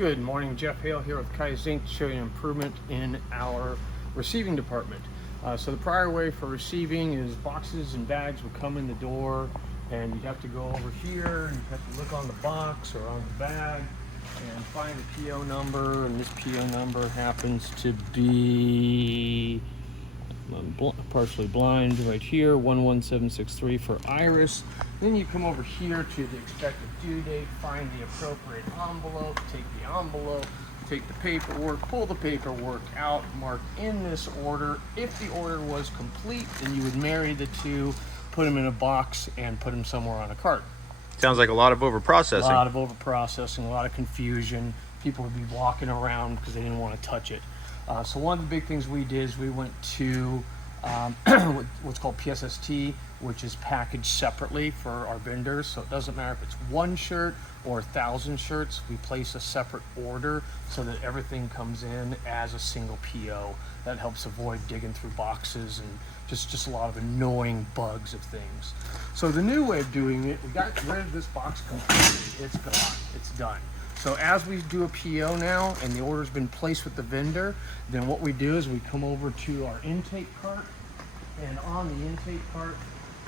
Good morning, Jeff Hale here with Kaizink, showing an improvement in our receiving department. So the prior way for receiving is boxes and bags would come in the door, and you'd have to go over here and you'd have to look on the box or on the bag and find the PO number, and this PO number happens to be, I'm partially blind right here, 11763 for Iris. Then you come over here to the expected due date, find the appropriate envelope, take the envelope, take the paperwork, pull the paperwork out, mark in this order. If the order was complete, then you would marry the two, put them in a box, and put them somewhere on a cart. Sounds like a lot of over-processing. A lot of over-processing, a lot of confusion. People would be walking around because they didn't want to touch it. So one of the big things we did is we went to what's called PSST, which is packaged separately for our vendors. So it doesn't matter if it's one shirt or 1,000 shirts, we place a separate order so that everything comes in as a single PO. That helps avoid digging through boxes and just a lot of annoying bugs of things. So the new way of doing it, we got rid of this box completely. It's gone, it's done. So as we do a PO now and the order's been placed with the vendor, then what we do is we come over to our intake cart, and on the intake cart,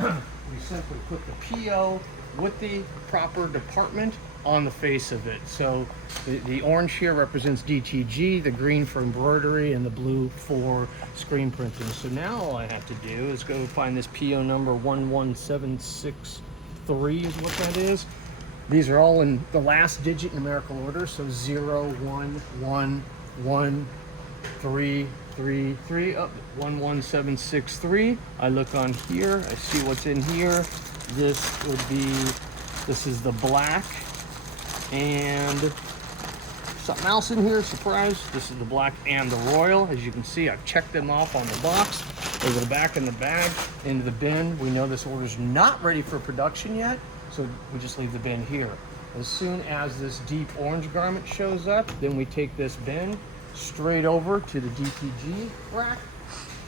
we simply put the PO with the proper department on the face of it. So the orange here represents DTG, the green for embroidery, and the blue for screen printing. So now all I have to do is go find this PO number 11763 is what that is. These are all in the last digit numerical order, so 0, 1, 1, 1, 3, 3, 3, up 11763. I look on here, I see what's in here. This is the black, and something else in here, surprise. This is the black and the royal. As you can see, I've checked them off on the box. They go back in the bag, into the bin. We know this order's not ready for production yet, so we just leave the bin here. As soon as this deep orange garment shows up, then we take this bin straight over to the DTG rack.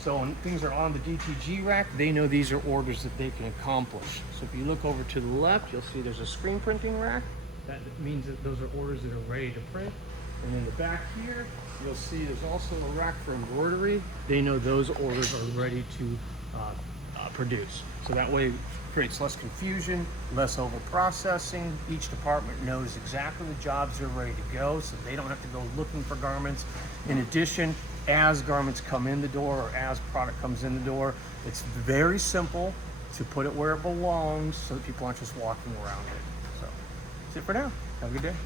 So when things are on the DTG rack, they know these are orders that they can accomplish. So if you look over to the left, you'll see there's a screen printing rack. That means that those are orders that are ready to print. And in the back here, you'll see there's also a rack for embroidery. They know those orders are ready to produce. So that way it creates less confusion, less over processing. Each department knows exactly the jobs are ready to go, so they don't have to go looking for garments. In addition, as garments come in the door or as product comes in the door, it's very simple to put it where it belongs so that people aren't just walking around it. So that's it for now. Have a good day.